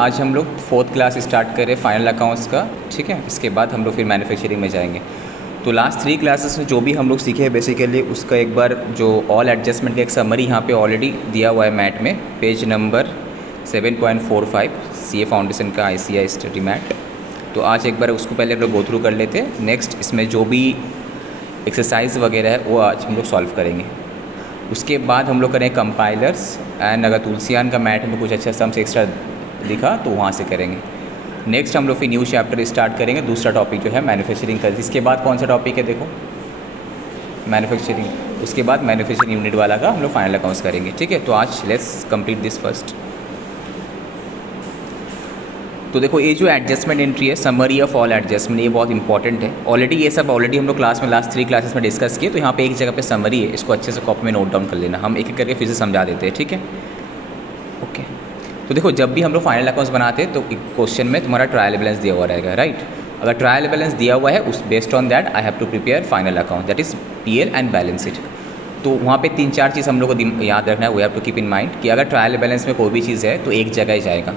आज हम लोग 4th क्लास स्टार्ट करें फाइनल अकाउंट्स का, ठीक है। इसके बाद हम लोग फिर मैन्युफैक्चरिंग में जाएंगे। तो लास्ट 3 क्लासेस में जो भी हम लोग सीखे हैं बेसिकली उसका एक बार जो ऑल एडजस्टमेंट का एक समरी यहाँ पे ऑलरेडी दिया हुआ है मैट में, पेज नंबर 7.45 सीए फाउंडेशन का ICI स्टडी मैट। तो आज एक बार उसको पहले हम लोग गो थ्रू कर लेते हैं। नेक्स्ट इसमें जो भी एक्सरसाइज वगैरह है वो आज हम लोग सॉल्व करेंगे। उसके बाद हम लोग करें कंपाइलर्स एंड अगर तुलसियान का मैट में कुछ अच्छा सम्स एक्स्ट्रा दिखा तो वहाँ से करेंगे। नेक्स्ट हम लोग फिर न्यू चैप्टर स्टार्ट करेंगे। दूसरा टॉपिक जो है मैन्युफैक्चरिंग का। इसके बाद कौन सा टॉपिक है देखो, मैन्युफैक्चरिंग। उसके बाद मैन्युफैक्चरिंग यूनिट वाला का हम लोग फाइनल अकाउंट्स करेंगे, ठीक है। तो आज लेट्स कंप्लीट दिस फर्स्ट। तो देखो ये जो एडजस्टमेंट एंट्री है, समरी ऑफ ऑल एडजस्टमेंट, ये बहुत इंपॉर्टेंट है। ये सब ऑलरेडी हम लोग क्लास में लास्ट 3 क्लासेस में डिस्कस किए। तो यहाँ पे एक जगह पे समरी है, इसको अच्छे से कॉपी में नोट डाउन कर लेना। हम एक एक करके फिर से समझा देते हैं, ठीक है। ओके, तो देखो जब भी हम लोग फाइनल अकाउंट्स बनाते हैं तो क्वेश्चन में तुम्हारा ट्रायल बैलेंस दिया हुआ रहेगा, राइट। अगर ट्रायल बैलेंस दिया हुआ है उस based on that I have to prepare final account, that is PL and balance sheet. तो वहाँ पे 3-4 चीज़ हम लोग को याद रखना है, we have to keep in mind कि अगर ट्रायल बैलेंस में कोई भी चीज़ है तो एक जगह ही जाएगा।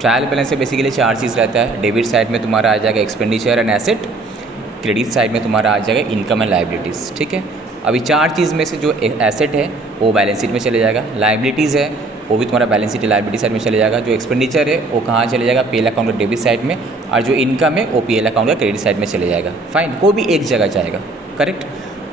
ट्रायल बैलेंस में बेसिकली 4 चीज़ रहता है। डेबिट साइड में तुम्हारा आ जाएगा expenditure and asset, credit side में तुम्हारा आ जाएगा इनकम एंड लाइबिलिटीज़, ठीक है। अभी 4 चीज़ में से जो एसेट है वो बैलेंस शीट में चले जाएगा, लाइबिलिटीज़ है वो भी तुम्हारा बैलेंस शीट लाइबिलिटी साइड में चले जाएगा, जो एक्सपेंडिचर है वो कहाँ चले जाएगा, PL अकाउंट का डेबिट साइड में, और जो इनकम है वो PL अकाउंट का क्रेडिट साइड में चले जाएगा। फाइन, कोई भी एक जगह जाएगा, करेक्ट।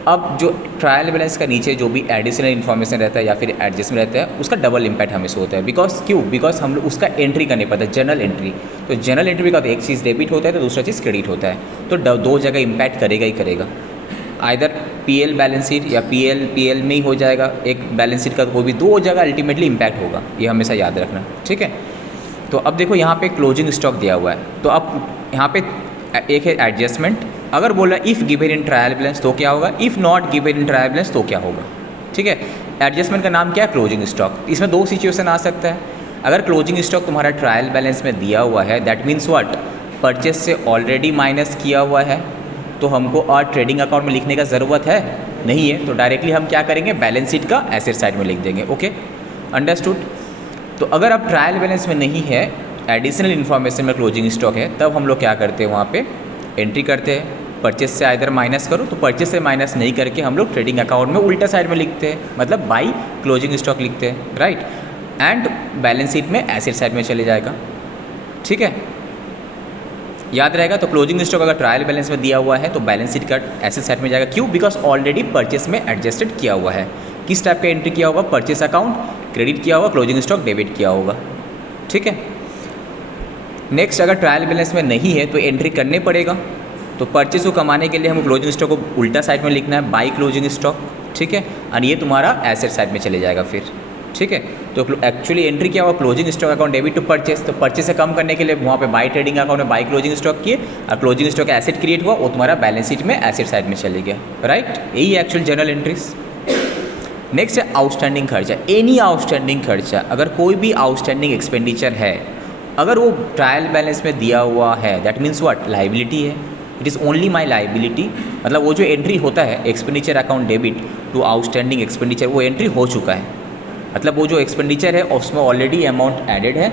अब जो ट्रायल बैलेंस का नीचे जो भी एडिशनल इन्फॉर्मेशन रहता है या फिर एडजस्टमेंट रहता है उसका डबल इम्पैक्ट हमें होता है। बिकॉज हम लोग उसका एंट्री करने पड़ता है, जनरल एंट्री। तो जनरल एंट्री का तो एक चीज़ डेबिट होता है तो दूसरा चीज़ क्रेडिट होता है। तो दो जगह इम्पैक्ट करेगा ही करेगा, आइदर PL बैलेंस शीट या PL में ही हो जाएगा। एक बैलेंस शीट का कोई भी 2 जगह अल्टीमेटली इम्पैक्ट होगा, ये हमेशा याद रखना, ठीक है। तो अब देखो यहाँ पे क्लोजिंग स्टॉक दिया हुआ है। तो अब यहाँ पे एक है एडजस्टमेंट। अगर बोला if given in trial balance तो क्या होगा, if not given in trial balance तो क्या होगा, ठीक है। एडजस्टमेंट का नाम क्या है, क्लोजिंग स्टॉक। इसमें 2 सिचुएशन आ सकता है। अगर क्लोजिंग स्टॉक तुम्हारा ट्रायल बैलेंस में दिया हुआ है, दैट मीन्स व्हाट, परचेज से ऑलरेडी माइनस किया हुआ है, तो हमको और ट्रेडिंग अकाउंट में लिखने का ज़रूरत है नहीं है। तो डायरेक्टली हम क्या करेंगे, बैलेंस शीट का एसेट साइड में लिख देंगे, ओके, अंडरस्टूड। तो अगर अब ट्रायल बैलेंस में नहीं है, एडिशनल इन्फॉर्मेशन में क्लोजिंग स्टॉक है, तब हम लोग क्या करते हैं, वहाँ पे एंट्री करते हैं। परचेज से आइदर माइनस करो, तो परचेज से माइनस नहीं करके हम लोग ट्रेडिंग अकाउंट में उल्टा साइड में लिखते हैं, मतलब बाई क्लोजिंग स्टॉक लिखते हैं, राइट। एंड बैलेंस शीट में एसेट साइड में चले जाएगा, ठीक है, याद रहेगा। तो क्लोजिंग स्टॉक अगर ट्रायल बैलेंस में दिया हुआ है तो बैलेंस शीट का एसेट साइड में जाएगा। क्यों, बिकॉज ऑलरेडी परचेस में एडजस्टेड किया हुआ है। किस टाइप का एंट्री किया होगा, परचेस अकाउंट क्रेडिट किया होगा, क्लोजिंग स्टॉक डेबिट किया होगा, ठीक है। नेक्स्ट, अगर ट्रायल बैलेंस में नहीं है तो एंट्री करने पड़ेगा। तो परचेस को कमाने के लिए हम क्लोजिंग स्टॉक को उल्टा साइड में लिखना है, बाई क्लोजिंग स्टॉक, ठीक है। और ये तुम्हारा एसेट साइड में चले जाएगा फिर, ठीक है। तो एक्चुअली एंट्री क्या हुआ, closing stock account debit to purchase. तो परचेस से कम करने के लिए वहाँ पे बाई ट्रेडिंग अकाउंट में बाई क्लोजिंग स्टॉक किए, और क्लोजिंग स्टॉक का एसेट क्रिएट हुआ, वो तुम्हारा बैलेंस शीट में एसेट साइड में चले गया, राइट। यही एक्चुअल जनरल एंट्रीज। नेक्स्ट है आउटस्टैंडिंग खर्चा। एनी आउटस्टैंडिंग खर्चा, अगर कोई भी आउटस्टैंडिंग एक्सपेंडिचर है, अगर वो ट्रायल बैलेंस में दिया हुआ है, दैट मीन्स व्हाट, लाइबिलिटी है, it is only my liability. मतलब वो जो एंट्री होता है expenditure account debit to outstanding expenditure, वो एंट्री हो चुका है। मतलब वो जो एक्सपेंडिचर है उसमें ऑलरेडी अमाउंट एडेड है,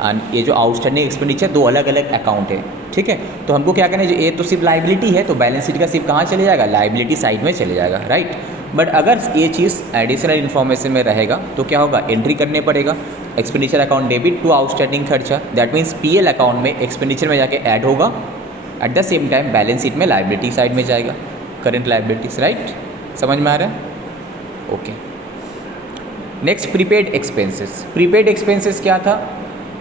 एंड ये जो आउटस्टैंडिंग एक्सपेंडिचर 2 अलग अलग अकाउंट है, ठीक है। तो हमको क्या करना है, जो ये तो सिर्फ लाइबिलिटी है तो बैलेंस शीट का सिर्फ कहाँ चले जाएगा, लाइबिलिटी साइड में चले जाएगा, राइट। बट अगर ये चीज़ एडिशनल इन्फॉर्मेशन में रहेगा तो क्या होगा, एंट्री करने पड़ेगा। Expenditure account debit to outstanding खर्चा, दैट मीन्स PL अकाउंट में एक्सपेंडिचर में जाके ऐड होगा, at the same time balance sheet में लाइबिलिटी साइड में जाएगा, करेंट लाइबिलिटीज, राइट। समझ में आ रहा है, okay. Next, prepaid expenses. Prepaid expenses क्या था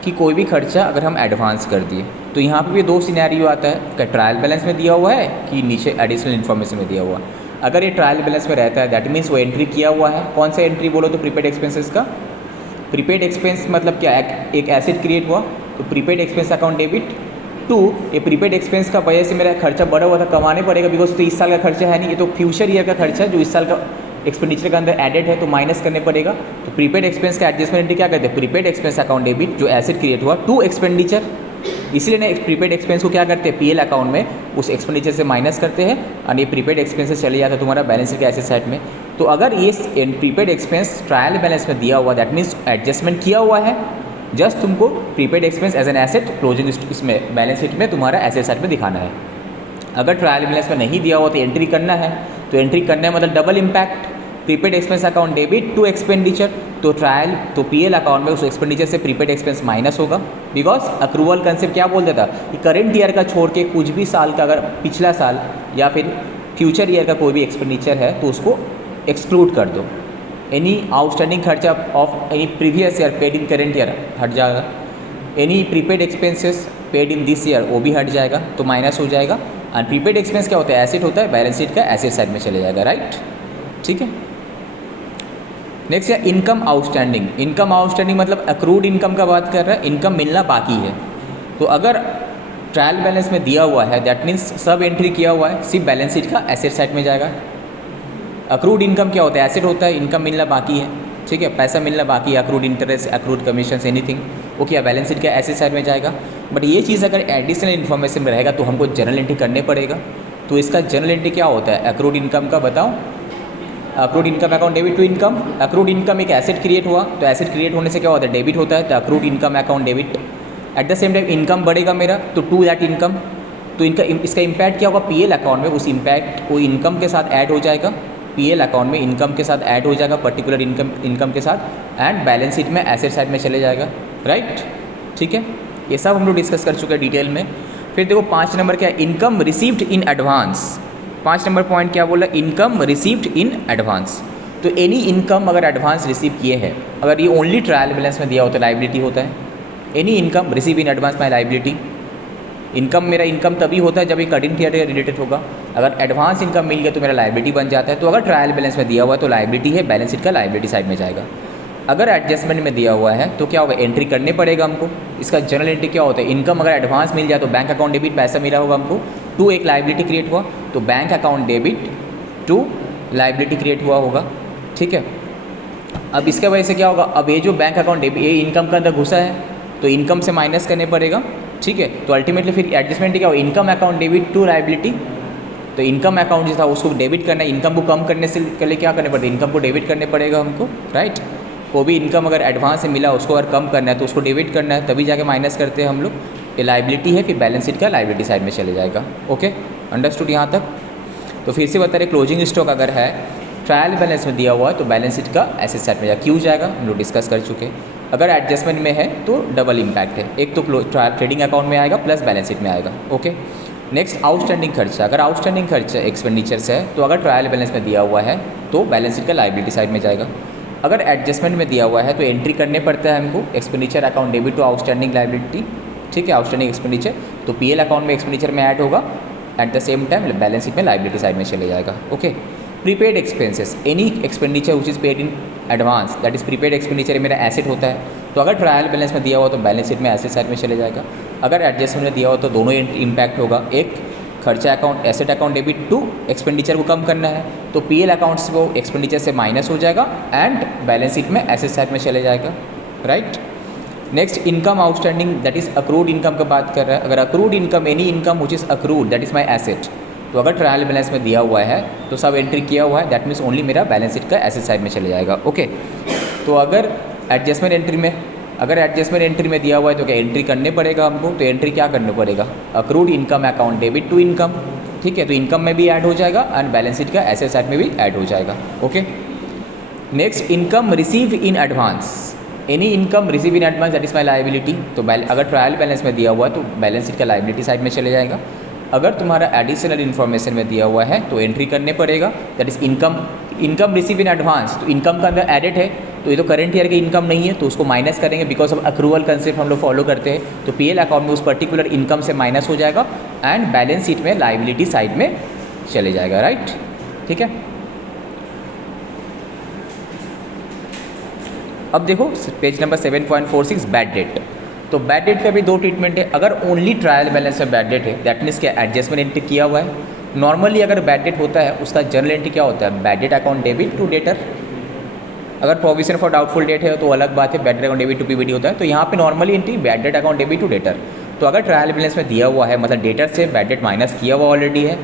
कि कोई भी खर्चा अगर हम एडवांस कर दिए, तो यहाँ पे भी 2 सिनेरियो आता है कि ट्रायल बैलेंस में दिया हुआ है कि नीचे एडिशनल इन्फॉर्मेशन में दिया हुआ। अगर ये ट्रायल बैलेंस में रहता है, दैट मीन्स वो एंट्री किया हुआ है। कौन सा एंट्री बोलो तो प्रीपेड एक्सपेंसेस का। प्रीपेड एक्सपेंस मतलब क्या, एक एसेट क्रिएट हुआ तो prepaid expense account debit to, ये प्रीपेड एक्सपेंस का वजह से मेरा खर्चा बढ़ा हुआ था, कमाने पड़ेगा, बिकॉज तो इस साल का खर्चा है नहीं, ये तो फ्यूचर ईयर का खर्चा है जो इस साल का एक्सपेंडिचर के अंदर एडेड है, तो माइनस करने पड़ेगा। तो प्रीपेड एक्सपेंस का एडजस्टमेंट क्या कहते हैं, प्रीपेड एक्सपेंस अकाउंट डेबिट जो एसेट क्रिएट हुआ टू एक्सपेंडिचर, इसीलिए ना प्रीपेड एक्सपेंस को क्या करते हैं, PL अकाउंट में उस एक्सपेंडिचर से माइनस करते हैं, और ये प्रीपेड एक्सपेंसेस चले जाता है तुम्हारा बैलेंस शीट के एसेट साइड में। तो अगर ये प्रीपेड एक्सपेंस ट्रायल बैलेंस में दिया हुआ, दैट मीन्स एडजस्टमेंट किया हुआ है, जस्ट तुमको prepaid expense as an asset closing इसमें बैलेंस शीट में तुम्हारा एसेट साइड में दिखाना है। अगर ट्रायल बैलेंस में नहीं दिया हुआ तो एंट्री करना है, तो एंट्री करना है मतलब double impact, prepaid expense account debit to expenditure, तो ट्रायल तो पीएल अकाउंट में उस एक्सपेंडिचर से प्रीपेड एक्सपेंस माइनस होगा। बिकॉज अक्रूवल कंसेप्ट क्या बोल देता कि करंट ईयर का छोड़ के कुछ भी साल का, अगर पिछला साल या फिर फ्यूचर ईयर का कोई भी एक्सपेंडिचर है तो उसको एक्सक्लूड कर दो। एनी आउटस्टैंडिंग खर्चा of any previous year paid in current year हट जाएगा, any prepaid expenses paid in this year वो भी हट जाएगा, तो माइनस हो जाएगा। एंड प्रीपेड एक्सपेंस क्या होता है, एसेट होता है, बैलेंस शीट का एसेट साइड में चले जाएगा, राइट। ठीक है, नेक्स्ट है इनकम आउटस्टैंडिंग। इनकम आउटस्टैंडिंग मतलब अक्रूड इनकम का बात कर रहा है, इनकम मिलना बाकी है। तो अगर ट्रायल बैलेंस में दिया हुआ है दैट मीन्स सब एंट्री किया हुआ है, सिर्फ बैलेंस शीट का एसेट साइड में जाएगा। अक्रूड इनकम क्या होता है, एसेट होता है, इनकम मिलना बाकी है, ठीक है, पैसा मिलना बाकी है, accrued interest, accrued commission, anything, वो क्या बैलेंस शीट का एसेट साइड में जाएगा। बट ये चीज़ अगर एडिशनल इन्फॉर्मेशन में रहेगा तो हमको जनरल एंट्री करने पड़ेगा। तो इसका जनरल एंट्री क्या होता है, अक्रूड इनकम का बताओ। Accrued income account debit to income, accrued income एक एसेट क्रिएट हुआ, तो एसेट क्रिएट होने से क्या होता है, डेबिट होता है, तो accrued income account debit. Eight the same time income बढ़ेगा मेरा, तो टू दैट इनकम, तो इसका इम्पैक्ट क्या होगा, पीएल अकाउंट में उस इम्पैक्ट वो इनकम के साथ ऐड हो जाएगा, पीएल अकाउंट में इनकम के साथ ऐड हो जाएगा, पर्टिकुलर इनकम के साथ, एंड बैलेंस शीट में एसेट साइड में चले जाएगा, राइट। ठीक है, ये सब हम लोग डिस्कस कर चुके हैं डिटेल में। फिर देखो 5 नंबर क्या है, income received in advance. 5 number point क्या बोला, इनकम रिसीव्ड इन एडवांस। तो एनी इनकम अगर एडवांस रिसीव किए हैं, अगर ये ओनली ट्रायल बैलेंस में दिया होता है लाइबिलिटी होता है। Any income receive in advance my liability. Income मेरा इनकम तभी होता है जब ये करंट ईयर रिलेटेड होगा, अगर एडवांस इनकम मिल गया तो मेरा लाइबिलिटी बन जाता है। तो अगर ट्रायल बैलेंस में दिया हुआ है तो लाइबिलिटी है, बैलेंस शीट का लाइबिलिटी साइड में जाएगा। अगर एडजस्टमेंट में दिया हुआ है तो क्या होगा, एंट्री करने पड़ेगा हमको। इसका जनरल एंट्री क्या होता है, इनकम अगर एडवांस मिल जाए तो बैंक अकाउंट डेबिट पैसा मिला होगा हमको, टू एक लाइबिलिटी क्रिएट हुआ, तो bank account debit to liability create हुआ होगा। ठीक है, अब इसके वजह से क्या होगा, अब ये जो बैंक अकाउंट डेबिट ये इनकम का अंदर घुसा है तो इनकम से माइनस करने पड़ेगा। ठीक है, तो अल्टीमेटली फिर एडजस्टमेंट क्या होगा, income account debit to liability. तो इनकम अकाउंट जो था उसको डेबिट करना है, इनकम को कम करने से के लिए क्या करने पड़ता है, इनकम को डेबिट करने पड़ेगा हमको, राइट। वो भी इनकम अगर एडवांस से मिला उसको अगर कम करना है तो उसको डेबिट करना है, तभी जाके माइनस करते हैं हम लोग। ये लाइबिलिटी है, फिर बैलेंस शीट का लाइबिलिटी साइड में चले जाएगा। ओके, अंडरस्टूड यहाँ तक। तो फिर से बता रहे, क्लोजिंग स्टॉक अगर है ट्रायल बैलेंस में दिया हुआ है तो बैलेंस शीट का एसेट साइड में क्यों जाएगा, हम लोग डिस्कस कर चुके। अगर एडजस्टमेंट में है तो डबल इम्पैक्ट है, एक तो ट्रेडिंग अकाउंट में आएगा प्लस बैलेंस शीट में आएगा। ओके, नेक्स्ट आउटस्टैंडिंग खर्चा। अगर आउटस्टैंडिंग खर्चा एक्सपेंडिचर्स है तो अगर ट्रायल बैलेंस में दिया हुआ है तो बैलेंस शीट का लाइबिलिटी साइड में जाएगा। अगर एडजस्टमेंट में दिया हुआ है तो एंट्री करने पड़ता है हमको, expenditure account debit to outstanding liability. ठीक है, आउटस्टैंडिंग एक्सपेंडिचर तो पीएल अकाउंट में एक्सपेंडिचर में ऐड होगा, at the same time balance sheet में लाइबिलिटी साइड में चले जाएगा। Okay, prepaid expenses, any expenditure which is paid in advance, that is prepaid expenditure मेरा एसेट होता है। तो अगर ट्रायल बैलेंस में दिया हुआ तो बैलेंस शीट में एसेट साइड में चले जाएगा। अगर एडजस्टमेंट में दिया हुआ तो दोनों इम्पैक्ट होगा, एक खर्चा account asset account debit to expenditure को कम करना है तो पीएल अकाउंट से वो एक्सपेंडिचर से माइनस हो जाएगा एंड बैलेंस शीट में एसेट साइड में चले जाएगा, right. Next income outstanding, that is accrued income का बात कर रहा है। अगर accrued income, any income which is accrued that is my asset, तो अगर ट्रायल बैलेंस में दिया हुआ है तो सब एंट्री किया हुआ है, दैट मीन्स ओनली मेरा बैलेंस शीट का एसेट साइड में चले जाएगा। ओके, तो अगर एडजस्टमेंट एंट्री में, अगर एडजस्टमेंट एंट्री में दिया हुआ है तो क्या एंट्री करने पड़ेगा हमको, तो एंट्री क्या करना पड़ेगा, accrued income account debit to income. ठीक है, तो इनकम में भी ऐड हो जाएगा एंड बैलेंस शीट का एसेट साइड में भी ऐड हो जाएगा। Okay, next income receive in advance, any income receive in advance that is my liability. तो अगर ट्रायल बैलेंस में दिया हुआ है तो बैलेंस शीट का लाइबिलिटी साइड में चले जाएगा। अगर तुम्हारा एडिशनल इन्फॉर्मेशन में दिया हुआ है तो एंट्री करने पड़ेगा, that is income receive in advance. तो इनकम का अंदर एडेड है तो ये तो करंट ईयर की इनकम नहीं है तो उसको माइनस करेंगे, बिकॉज ऑफ अक्रूवल कंसेप्ट हम लोग फॉलो करते हैं। तो पीएल अकाउंट में उस पर्टिकुलर इनकम से माइनस हो जाएगा एंड बैलेंस शीट में लाइबिलिटी साइड में चले जाएगा, राइट। ठीक है, अब देखो पेज नंबर 7.46 बैड डेट। तो बैड डेट का भी दो ट्रीटमेंट है। अगर ओनली ट्रायल बैलेंस में बैड डेट है दैट मीन्स क्या एडजस्टमेंट एंट्री किया हुआ है। नॉर्मली अगर बैड डेट होता है उसका जनरल एंट्री क्या होता है, bad debt account debit to debtor. अगर प्रोविजन फॉर डाउटफुल डेट है तो अलग बात है, bad debt account debit to P B D होता है। तो यहाँ पे normally entry bad debt account debit to debtor. तो अगर ट्रायल बैलेंस में दिया हुआ है मतलब डेटर से बैड डेट माइनस किया हुआ ऑलरेडी है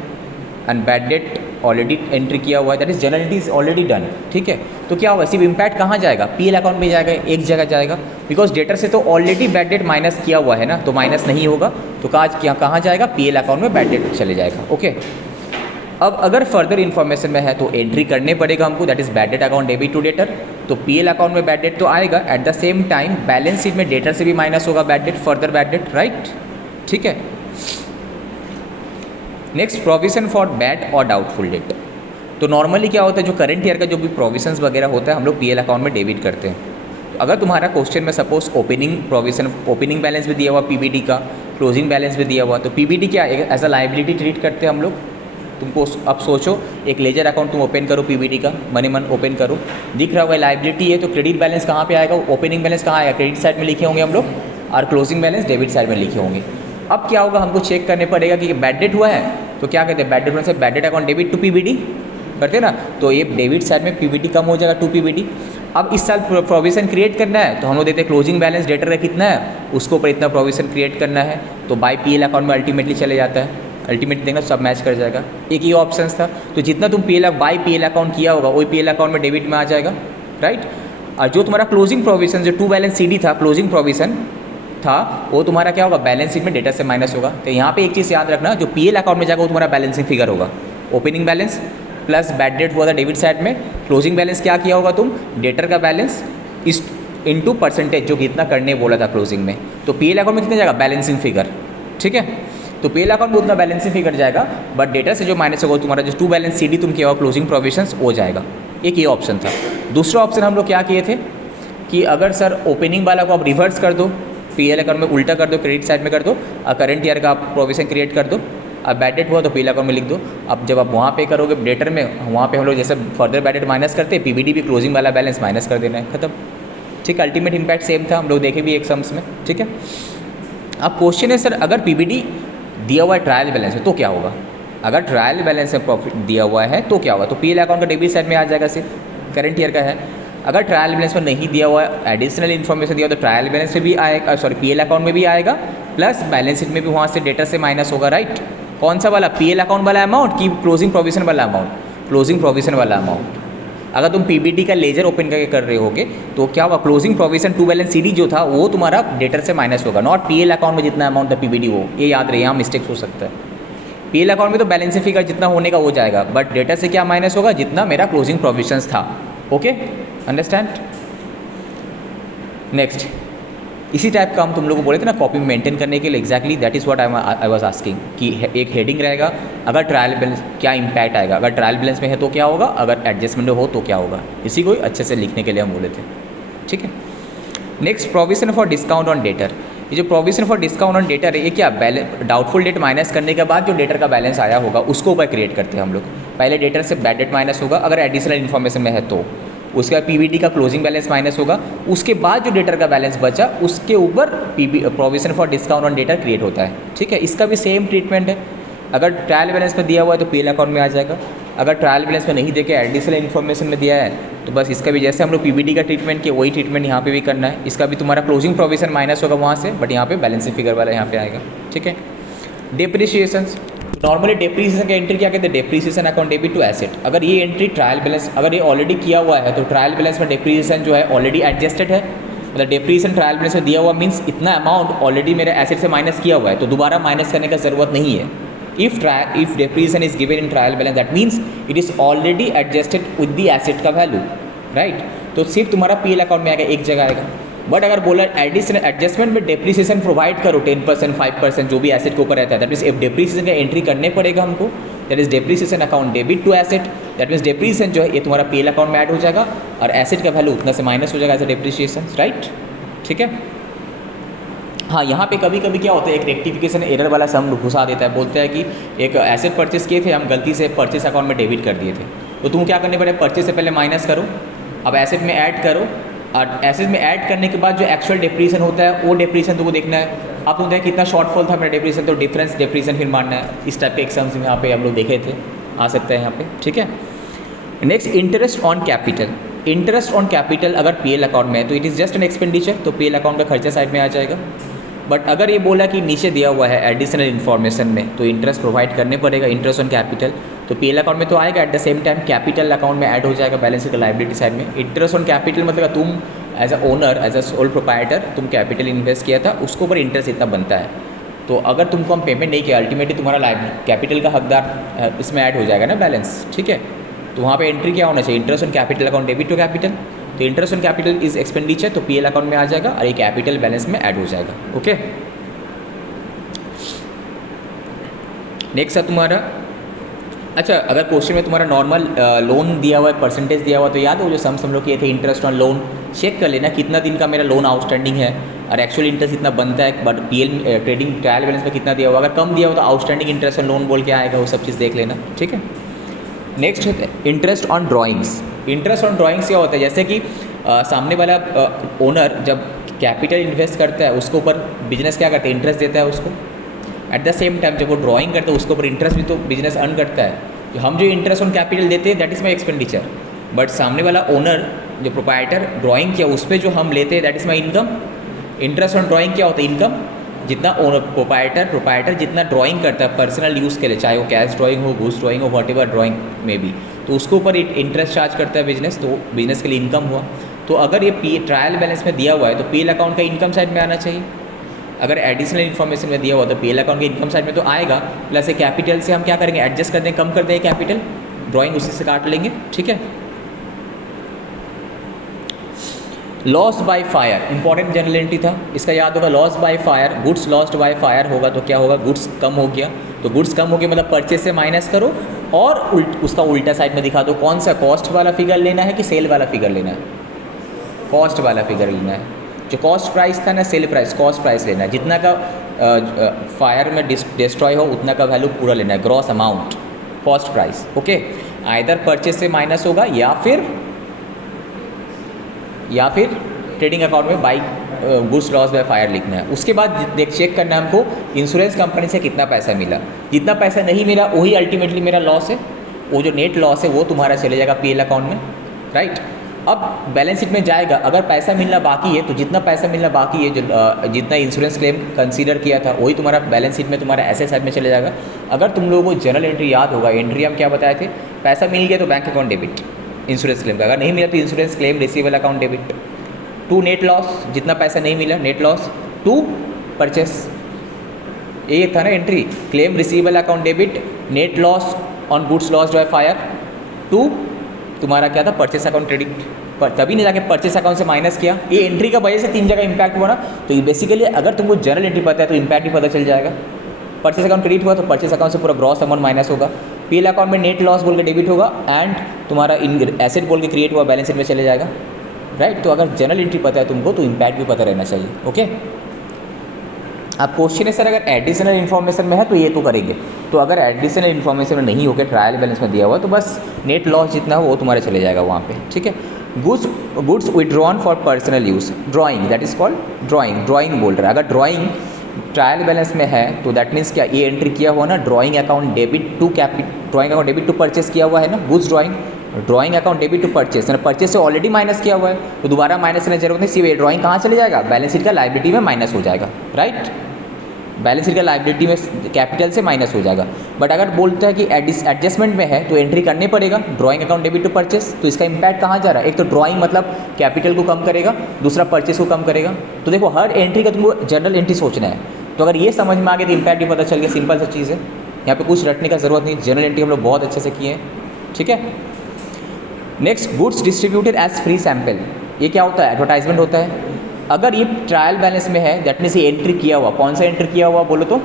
and bad debt already entry किया हुआ है, that is generality is already done, ठीक है। तो क्या होगा, सिर्फ इम्पैक्ट कहाँ जाएगा, पीएल अकाउंट में जाएगा, एक जगह जाएगा, बिकॉज डेटर से तो ऑलरेडी बैड डेट माइनस किया हुआ है ना, तो माइनस नहीं होगा, तो कहाँ जाएगा, पीएल अकाउंट में बैड डेट चले जाएगा, ओके। अब अगर फर्दर इन्फॉर्मेशन में है तो एंट्री करने पड़ेगा हमको, that is bad debt account debit to debtor, तो पीएल अकाउंट में बैड डेट तो आएगा, at the same time balance sheet में डेटर से भी माइनस होगा bad debt, further bad debt, right, ठीक है। नेक्स्ट, प्रोविजन फॉर बैड और डाउटफुल डेट। तो नॉर्मली क्या होता है, जो करंट ईयर का जो भी प्रोविजंस वगैरह होता है हम लोग पीएल अकाउंट में डेबिट करते हैं। अगर तुम्हारा क्वेश्चन में suppose opening provision, opening balance भी दिया हुआ पीबीडी का, क्लोजिंग बैलेंस भी दिया हुआ, तो पीबीडी क्या एज अ लाइबिलिटी ट्रीट करते हैं हम लोग। तुमको अब सोचो, एक लेजर अकाउंट तुम ओपन करो पीबीडी का, मनी मन ओपन करो, दिख रहा हुआ लाइबिलिटी है, तो क्रेडिट बैलेंस कहाँ पे आएगा, ओपनिंग बैलेंस कहाँ आएगा, क्रेडिट साइड में लिखे होंगे हम लोग, और क्लोजिंग बैलेंस डेबिट साइड में लिखे होंगे। अब क्या होगा, हमको चेक करने पड़ेगा कि बैड डेट हुआ है, तो क्या कहते हैं, बैड डेट से bad debt account debit to P B D करते हैं ना, तो ये डेबिट साइड में पीबीडी कम हो जाएगा टू पीबीडी। अब इस साल प्रोविजन क्रिएट करना है, तो हम लोग देते हैं क्लोजिंग बैलेंस डेटर का कितना है, उसके ऊपर इतना प्रोविजन क्रिएट करना है, तो बाय पीएल अकाउंट में अल्टीमेटली चले जाता है, अल्टीमेटली देखना सब मैच कर जाएगा। एक ही ऑप्शन था, तो जितना तुम बाय पीएल अकाउंट किया होगा वही पीएल अकाउंट में डेबिट में आ जाएगा, राइट। और जो तुम्हारा क्लोजिंग प्रोविजन, जो टू बैलेंस सीडी था, क्लोजिंग प्रोविजन था, वो तुम्हारा क्या होगा, बैलेंस शीट में डेटा से माइनस होगा। तो यहाँ पे एक चीज़ याद रखना, जो पीएल अकाउंट में जाएगा वो तुम्हारा बैलेंसिंग फिगर होगा, opening balance plus bad debt हुआ था डेबिट साइड में, क्लोजिंग बैलेंस क्या किया होगा तुम, डेटर का बैलेंस इस इनटू परसेंटेज जो कितना करने बोला था क्लोजिंग में, तो पीएल अकाउंट में कितना जाएगा, बैलेंसिंग फिगर, ठीक है। तो पीएल अकाउंट में उतना बैलेंसिंग फिगर जाएगा, बट डेटा से जो माइनस होगा तुम्हारा जो टू बैलेंस सीडी तुम किया होगा क्लोजिंग प्रोविजंस हो जाएगा। एक ये ऑप्शन था। दूसरा ऑप्शन हम लोग क्या किए थे कि अगर सर ओपनिंग वाला को आप रिवर्स कर दो, पीएल अकाउंट में उल्टा कर दो, क्रेडिट साइड में कर दो, और करंट ईयर का आप प्रोविजन क्रिएट कर दो, अब बैड डेट हुआ तो पीएल अकाउंट में लिख दो। अब जब आप वहाँ पे करोगे डेटर में, वहाँ पे हम लोग जैसे फर्दर बैड डेट माइनस करते हैं, पीबीडी भी क्लोजिंग वाला बैलेंस माइनस कर देना है, खत्म, ठीक है। अल्टीमेट इम्पैक्ट सेम था, हम लोग देखे भी एक सम्स में, ठीक है। अब क्वेश्चन है सर, अगर पीबीडी दिया हुआ है ट्रायल बैलेंस में तो क्या होगा, अगर ट्रायल बैलेंस में प्रॉफिट दिया हुआ है तो क्या होगा, तो पीएल अकाउंट का डेबिट साइड में आ जाएगा, सिर्फ करंट ईयर का है। अगर ट्रायल बैलेंस में नहीं दिया हुआ है, एडिशनल इन्फॉर्मेशन दिया हो, तो ट्रायल बैलेंस में भी आएगा, सॉरी पीएल अकाउंट में भी आएगा, प्लस बैलेंस शीट में भी वहाँ से डेटा से माइनस होगा, राइट। कौन सा वाला, पीएल अकाउंट वाला अमाउंट कि क्लोजिंग प्रोविजन वाला अमाउंट, क्लोजिंग प्रोविजन वाला अमाउंट। अगर तुम पीबीडी का लेजर ओपन करके कर रहे होगे तो क्या होगा, closing provision to balance C D जो था वो तुम्हारा डेटर से माइनस होगा, नॉट पीएल अकाउंट में जितना अमाउंट था पीबीडी वो, ये याद रहे, यहाँ मिस्टेक्स हो सकता है। पीएल अकाउंट में तो बैलेंस फिगर जितना होने का हो जाएगा, बट डेटा से क्या माइनस होगा, जितना मेरा क्लोजिंग प्रोविजंस था, ओके, अंडरस्टैंड। नेक्स्ट, इसी टाइप का हम तुम लोगों को बोले थे ना कॉपी में मेंटेन करने के लिए, exactly that is what I was asking कि एक हेडिंग रहेगा, अगर ट्रायल बैलेंस क्या इंपैक्ट आएगा, अगर ट्रायल बैलेंस में है तो क्या होगा, अगर एडजस्टमेंट हो तो क्या होगा, इसी को अच्छे से लिखने के लिए हम बोले थे, ठीक है। Next, provision for discount on debtor. ये जो provision for discount on debtor है, ये क्या, डाउटफुल डेट माइनस करने के बाद जो डेटर का बैलेंस आया होगा उसको ऊपर क्रिएट करते हैं हम लोग। पहले डेटर से बैड डेट माइनस होगा, अगर एडिशनल इन्फॉर्मेशन में है तो, उसके बाद पीबीडी का क्लोजिंग बैलेंस माइनस होगा, उसके बाद जो डेटर का बैलेंस बचा उसके ऊपर provision for discount on debtor create होता है, ठीक है। इसका भी सेम ट्रीटमेंट है, अगर ट्रायल बैलेंस में दिया हुआ है तो पीएल अकाउंट में आ जाएगा, अगर ट्रायल बैलेंस में नहीं देके एडिशनल इन्फॉर्मेशन में दिया है तो बस इसका भी जैसे हम लोग पीबीडी का ट्रीटमेंट किया वही ट्रीटमेंट यहाँ पे भी करना है। इसका भी तुम्हारा क्लोजिंग प्रोविजन माइनस होगा वहाँ से, बट यहाँ पे बैलेंसिंग फिगर वाला यहाँ पे आएगा, ठीक है। डेप्रिसिएशन, नॉर्मली डेप्रिसिएशन का एंट्री क्या कहते हैं, depreciation account debit to asset. अगर ये एंट्री ट्रायल बैलेंस, अगर ये ऑलरेडी किया हुआ है तो ट्रायल बैलेंस में डेप्रिसिएशन जो है ऑलरेडी एडजस्टेड है, मतलब डेप्रिसिएशन ट्रायल बैलेंस में दिया हुआ मीन्स इतना अमाउंट ऑलरेडी मेरे एसेट से माइनस किया हुआ है, तो दोबारा माइनस करने का ज़रूरत नहीं है। if depreciation is given in trial balance, that means it is already adjusted with the asset का वैल्यू, राइट। तो सिर्फ तुम्हारा पीएल अकाउंट में आएगा, एक जगह आएगा। बट अगर बोला एडिशनल एडजस्टमेंट में डेप्रिसिएशन प्रोवाइड करो 10%, 5% जो भी एसेट के ऊपर रहता है, दैट मीन्स डेप्रिसिएशन का एंट्री करने पड़ेगा हमको, that is depreciation account debit to asset, that means depreciation जो है ये तुम्हारा पीएल अकाउंट में ऐड हो जाएगा और एसेट का वैल्यू उतना से माइनस हो जाएगा एज ए डेप्रिसिएशन, राइट, ठीक है। हाँ, यहाँ पे कभी कभी क्या होता है, एक रेक्टिफिकेशन एरर वाला सम घुसा देता है, बोलता है कि एक एसेट परचेस किए थे हम, गलती से परचेस अकाउंट में डेबिट कर दिए थे, तो तुम क्या करने पड़े, परचेस से पहले माइनस करो, अब एसेट में ऐड करो, और एसेट में ऐड करने के बाद जो एक्चुअल डेप्रिसिएशन होता है वो डेप्रिसिएशन तुमको देखना है। आप तुम देखें कितना शॉर्टफॉल था मेरा डेप्रिसिएशन, तो डिफरेंस डेप्रिसिएशन फिर मारना है। इस टाइप के एग्जाम्स में यहाँ पे हम लोग देखे थे, आ सकते हैं यहाँ पे, ठीक है। Next, interest on capital. Interest on capital अगर पीएल अकाउंट में है तो it is just an expenditure, तो पीएल अकाउंट का खर्चा साइड में आ जाएगा। बट अगर ये बोला कि नीचे दिया हुआ है एडिशनल इन्फॉर्मेशन में, तो इंटरेस्ट प्रोवाइड करने पड़ेगा, इंटरेस्ट ऑन कैपिटल। तो पीएल अकाउंट में तो आएगा, at the same time capital account में ऐड हो जाएगा बैलेंस शीट लाइबिलिटी साइड में। इंटरेस्ट ऑन कैपिटल मतलब तुम as a owner, as a sole proprietor तुम कैपिटल इन्वेस्ट किया था, उसके ऊपर इंटरेस्ट इतना बनता है। तो अगर तुमको हम पेमेंट नहीं किया, अल्टीमेटली तुम्हारा कैपिटल का हकदार इसमें ऐड हो जाएगा ना बैलेंस, ठीक है। तो वहाँ पे एंट्री क्या होना चाहिए, interest on capital account debit to capital. तो interest on capital is expenditure, तो पीएल अकाउंट में आ जाएगा और ये कैपिटल बैलेंस में ऐड हो जाएगा। ओके, नेक्स्ट है तुम्हारा, अच्छा अगर क्वेश्चन में तुम्हारा नॉर्मल लोन दिया हुआ है, परसेंटेज दिया हुआ, तो याद हो जो सम लोग किए थे इंटरेस्ट ऑन लोन, चेक कर लेना कितना दिन का मेरा लोन आउटस्टैंडिंग है और एक्चुअल इंटरेस्ट इतना बनता है, but PL trading trial balance में कितना दिया हुआ, अगर कम दिया हो तो आउटस्टैंडिंग इंटरेस्ट ऑन लोन बोल के आएगा, वो सब चीज़ देख लेना, ठीक है। नेक्स्ट है interest on drawings. Interest on drawings क्या होता है, जैसे कि सामने वाला ओनर जब कैपिटल इन्वेस्ट करता है उसके ऊपर बिजनेस क्या करता है, इंटरेस्ट देता है उसको। एट द सेम टाइम जब वो ड्राइंग करता है उसके ऊपर इंटरेस्ट भी तो बिजनेस अर्न करता है। तो हम जो इंटरेस्ट ऑन कैपिटल देते हैं that is my expenditure, but सामने वाला ओनर जो प्रोप्राइटर ड्राइंग किया उस पर जो हम लेते हैं that is my income. Interest on drawing क्या होता है, इनकम। जितना ओनर प्रोप्राइटर जितना ड्राइंग करता है पर्सनल यूज़ के लिए, चाहे वो कैश ड्राइंग हो, गुड्स ड्राइंग हो, वॉट एवर ड्राइंग में भी, तो उसके ऊपर इंटरेस्ट चार्ज करता है बिजनेस, तो बिजनेस के लिए इनकम हुआ। तो अगर ये ट्रायल बैलेंस में दिया हुआ है तो पीएल अकाउंट का इनकम साइड में आना चाहिए। अगर एडिशनल इन्फॉर्मेशन में दिया हुआ तो पीएल अकाउंट के इनकम साइड में तो आएगा, प्लस ये कैपिटल से हम क्या करेंगे, एडजस्ट कर देंगे, कम कर देंगे कैपिटल, ड्राइंग उसी से काट लेंगे, ठीक है। Loss by fire important general entry था, इसका याद होगा, loss by fire, goods lost by fire होगा तो क्या होगा, गुड्स कम हो गया, तो गुड्स कम हो गया मतलब परचेज से माइनस करो और उसका उल्टा साइड में दिखा दो, कौन सा कॉस्ट वाला फिगर लेना है कि सेल वाला फिगर लेना है, कॉस्ट वाला फिगर लेना है। जो कॉस्ट प्राइस था ना, सेल प्राइस, कॉस्ट प्राइस लेना है, जितना का फायर में डिस्ट्रॉय हो उतना का वैल्यू पूरा लेना है, gross amount, cost price, okay. Either purchase से माइनस होगा या फिर ट्रेडिंग अकाउंट में by goods loss by fire लिखना है। उसके बाद देख चेक करना है हमको इंश्योरेंस कंपनी से कितना पैसा मिला, जितना पैसा नहीं मिला वही अल्टीमेटली मेरा लॉस है, वो जो नेट लॉस है वो तुम्हारा चले जाएगा पीएल अकाउंट में, राइट। अब बैलेंस शीट में जाएगा, अगर पैसा मिलना बाकी है तो जितना पैसा मिलना बाकी है, जो जितना इंश्योरेंस क्लेम कंसीडर किया था वही तुम्हारा बैलेंस शीट में तुम्हारा एसेट साइड में चले जाएगा। अगर तुम लोगों को जनरल एंट्री याद होगा, एंट्री हम क्या बताए थे, पैसा मिल गया तो bank account debit insurance claim का, अगर नहीं मिला तो insurance claim receivable account debit, to net loss जितना पैसा नहीं मिला नेट लॉस, टू परचेस, ये था ना entry, claim receivable account debit, net loss on goods lost by fire, to तुम्हारा क्या था, परचेस अकाउंट क्रेडिट, पर तभी नहीं जाके परचेस अकाउंट से माइनस किया। ये एंट्री का वजह से 3 जगह इंपैक्ट हुआ ना, तो ये बेसिकली अगर तुमको जनरल एंट्री पता है तो इंपैक्ट भी पता चल जाएगा। परचेस अकाउंट क्रेडिट हुआ तो परचेस अकाउंट से पूरा ग्रॉस अमाउंट माइनस होगा, पीएल अकाउंट में नेट लॉस बोल के डेबिट होगा एंड तुम्हारा एसेट बोल के क्रिएट हुआ बैलेंस शीट में चले जाएगा, राइट। तो अगर जनरल एंट्री पता है तुमको तो इंपैक्ट भी पता रहना चाहिए, ओके। अब क्वेश्चन है सर अगर एडिशनल इन्फॉर्मेशन में है तो ये तो करेंगे, तो अगर एडिशनल इन्फॉर्मेशन में नहीं होकर ट्रायल बैलेंस में दिया हुआ तो बस नेट लॉस जितना हो वो तुम्हारे चले जाएगा वहाँ पे, ठीक है। Goods withdrawn for personal use, drawing that is called drawing बोल रहा है। अगर ड्राइंग ट्रायल बैलेंस में है तो दैट मीन्स क्या, ये एंट्री किया हुआ ना, drawing account debit to purchase किया हुआ है ना, goods drawing account debit to purchase, purchase से ऑलरेडी माइनस किया हुआ है तो दोबारा माइनस करने की जरूरत नहीं, सिर्फ ये ड्राइंग कहाँ चले जाएगा, बैलेंस शीट का लायबिलिटी में माइनस हो जाएगा, राइट। बैलेंस शीट का लायबिलिटी में कैपिटल से माइनस हो जाएगा। बट अगर बोलता है कि एडजस्टमेंट में है तो एंट्री करने पड़ेगा, drawing account debit to purchase, तो इसका इंपैक्ट कहाँ जा रहा है, एक तो ड्राइंग मतलब कैपिटल को कम करेगा, दूसरा परचेस को कम करेगा। तो देखो हर एंट्री का तुमको जनरल एंट्री सोचना है, तो अगर ये समझ में आ गया तो इंपैक्ट भी पता चल गया, सिंपल सा चीज़ है, यहाँ पे कुछ रटने का ज़रूरत नहीं, जनरल एंट्री हम लोग बहुत अच्छे से किए हैं, ठीक है। Next, goods distributed as free sample, ये क्या होता है, एडवर्टाइजमेंट होता है। अगर ये ट्रायल बैलेंस में है दैट मीन्स ये एंट्री किया हुआ, कौन सा एंट्री किया हुआ बोलो तो,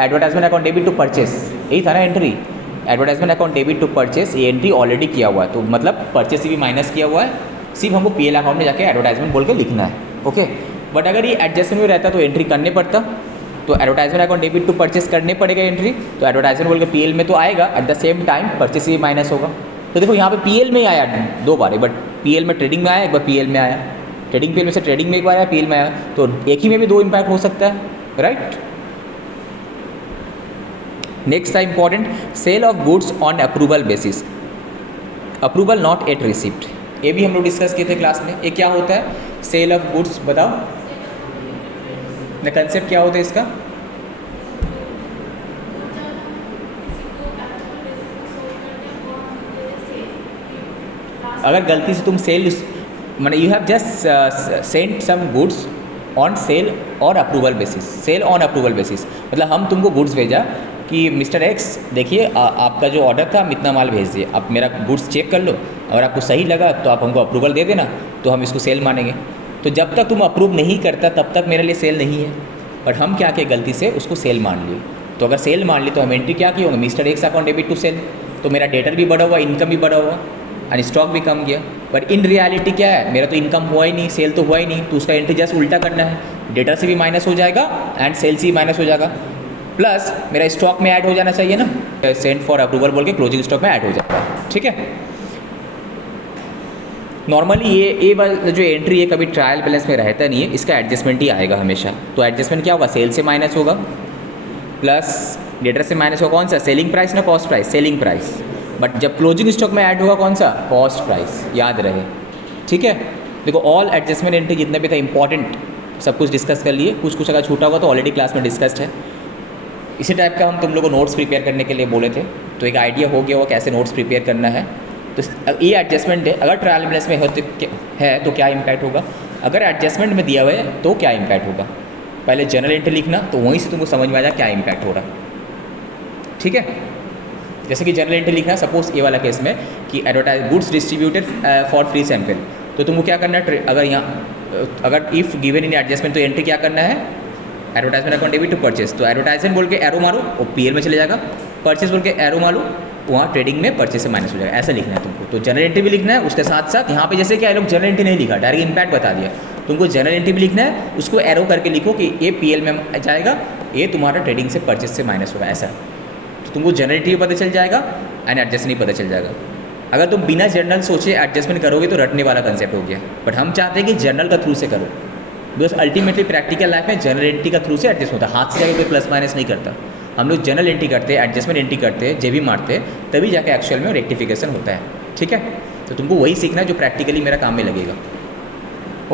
advertisement account debit to purchase, यही था ना entry, advertisement account debit to purchase, ये एंट्री ऑलरेडी किया हुआ है, तो मतलब परचेस से भी माइनस किया हुआ है, सिर्फ हमको पीएल अकाउंट में जाके एडवर्टाइजमेंट बोल के लिखना है, ओके। बट अगर ये एडजस्टमेंट में रहता तो एंट्री करने पड़ता, तो advertisement account debit to purchase करने पड़ेगा एंट्री, तो एडवर्टाइजमेंट बोल के पीएल में तो आएगा, at the same time purchase भी माइनस होगा। तो देखो यहाँ पे पीएल में ही आया 2 बार, बट पीएल में ट्रेडिंग में आया, एक बार पीएल में आया, ट्रेडिंग पीएल में से ट्रेडिंग में एक बार आया, पीएल में आया, तो एक ही में भी 2 इम्पैक्ट हो सकता है, राइट। नेक्स्ट था important, sale of goods on approval basis, approval not at receipt, ये भी हम लोग डिस्कस किए थे क्लास में। ये क्या होता है, सेल ऑफ गुड्स, बताओ न कंसेप्ट क्या होता है इसका, अगर गलती से तुम सेल मैंने you have just send some goods on sale और approval basis, sale on approval basis, मतलब हम तुमको गुड्स भेजा कि मिस्टर एक्स देखिए आपका जो ऑर्डर था हम इतना माल भेज दिए, आप मेरा गुड्स चेक कर लो, अगर आपको सही लगा तो आप हमको अप्रूवल दे देना, तो हम इसको सेल मानेंगे। तो जब तक तुम अप्रूव नहीं करता तब तक मेरे लिए सेल नहीं है, बट हम क्या किए गलती से उसको सेल मान लिए। तो अगर सेल मान ली तो हम एंट्री क्या की होंगे, mister X account debit to sale, तो मेरा डेटर भी बढ़ा हुआ, इनकम भी बढ़ा हुआ एंड स्टॉक भी कम गया। बट इन रियलिटी क्या है, मेरा तो इनकम हुआ ही नहीं, सेल तो हुआ ही नहीं, तो उसका एंट्री जस्ट उल्टा करना है, डेटर से भी माइनस हो जाएगा एंड सेल से भी माइनस हो जाएगा, प्लस मेरा स्टॉक में ऐड हो जाना चाहिए ना, सेंड फॉर अप्रूवल बोल के क्लोजिंग स्टॉक में ऐड हो जाएगा। ठीक है, नॉर्मली ये वाला जो एंट्री है कभी ट्रायल बैलेंस में रहता नहीं है, इसका एडजस्टमेंट ही आएगा हमेशा। तो एडजस्टमेंट क्या होगा, सेल से माइनस होगा प्लस डेटर से माइनस होगा, कौन सा, सेलिंग प्राइस ना cost price, selling price. But जब क्लोजिंग स्टॉक में ऐड होगा कौन सा, कॉस्ट प्राइस, याद रहे। ठीक है, देखो ऑल एडजस्टमेंट एंट्री जितने भी था इंपॉर्टेंट सब कुछ डिस्कस कर लिए, कुछ कुछ अगर छूटा होगा तो ऑलरेडी क्लास में डिस्कस्ड है। इसी टाइप का हम तुम लोगों को नोट्स प्रिपेयर करने के लिए बोले थे, तो एक आइडिया हो गया होगा कैसे नोट्स प्रिपेयर करना है। तो ये एडजस्टमेंट है, अगर ट्रायल बैलेंस में है तो क्या इम्पैक्ट होगा, अगर एडजस्टमेंट में दिया हुआ है तो क्या इम्पैक्ट होगा। पहले जनरल एंट्री लिखना, तो वहीं से तुमको समझ में आ जाए क्या इम्पैक्ट हो रहा है। ठीक है, जैसे कि जनरल एंट्री लिखना, सपोज ये वाला केस में कि advertise goods distributed for free sample, तो तुमको क्या करना है, अगर यहाँ अगर इफ़ गिवन इन एडजस्टमेंट तो एंट्री क्या करना है, advertisement account debit to purchase, तो एडवर्टाइजमेंट बोल के एरो मारो और पीएल में चले जाएगा, परचेस बोल के एरो मारो वहाँ ट्रेडिंग में परचेस से माइनस हो जाएगा, ऐसा लिखना है तुमको। तो जनरल एंट्री भी लिखना है, उसके साथ साथ यहाँ पे जैसे कि लोग जनरल एंट्री नहीं लिखा, डायरेक्ट इम्पैक्ट बता दिया, तुमको जनरल एंट्री भी लिखना है, उसको एरो करके लिखो कि ये पीएल में जाएगा, ये तुम्हारा ट्रेडिंग से परचेस से माइनस होगा, ऐसा। तो तुमको जनरल एंट्री भी पता चल जाएगा एंड एडजस्ट नहीं पता चल जाएगा। अगर तुम बिना जनरल सोचे एडजस्टमेंट करोगे तो रटने वाला कंसेप्ट हो गया, बट हम चाहते हैं कि जनरल का थ्रू से करो, बिकॉज अल्टीमेटली प्रैक्टिकल लाइफ में जनरल एंट्री का थ्रू से एडजस्ट होता है, हाथ से जाके कोई प्लस माइनस नहीं करता। हम लोग जनरल एंट्री करते हैं, एडजस्टमेंट एंट्री करते हैं, जेबी मारते हैं, तभी जाके एक्चुअल में रेक्टिफिकेशन होता है। ठीक है, तो तुमको वही सीखना है जो प्रैक्टिकली मेरा काम में लगेगा।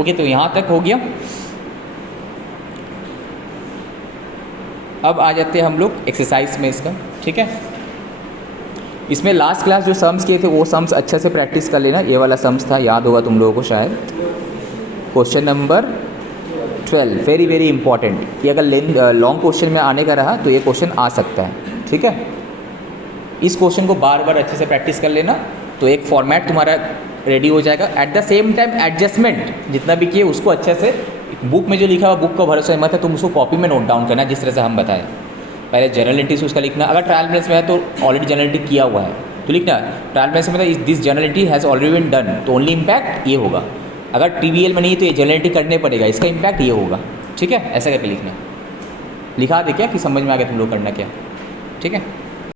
ओके, तो यहाँ तक हो गया। अब आ जाते हैं हम लोग एक्सरसाइज में इसका। ठीक है, इसमें लास्ट क्लास जो सम्स किए थे वो सम्स अच्छे से प्रैक्टिस कर लेना। ये वाला सम्स था, याद होगा तुम लोगों को शायद, question number 12, very very important. ये अगर लॉन्ग क्वेश्चन में आने का रहा तो ये क्वेश्चन आ सकता है। ठीक है, इस क्वेश्चन को बार बार अच्छे से प्रैक्टिस कर लेना, तो एक फॉर्मेट तुम्हारा रेडी हो जाएगा। Eight the same time adjustment जितना भी किए उसको अच्छे से, बुक में जो लिखा हुआ बुक का भरोसा मत है, तुम उसको कॉपी में नोट डाउन करना जिस तरह से हम बताएं। पहले जनरल एंट्री से उसका लिखना, अगर ट्रायल बैलेंस में है तो ऑलरेडी जनरल एंट्री किया हुआ है तो लिखना ट्रायल बैलेंस में मतलब this journal entry has already been done, तो ओनली इम्पैक्ट ये होगा। अगर टीवीएल में नहीं तो ये जनरल एंट्री करने पड़ेगा, इसका इम्पैक्ट ये होगा। ठीक है, ऐसा करके लिखना। लिखा दे क्या कि समझ में आ गया तुम लोग करना क्या। ठीक है।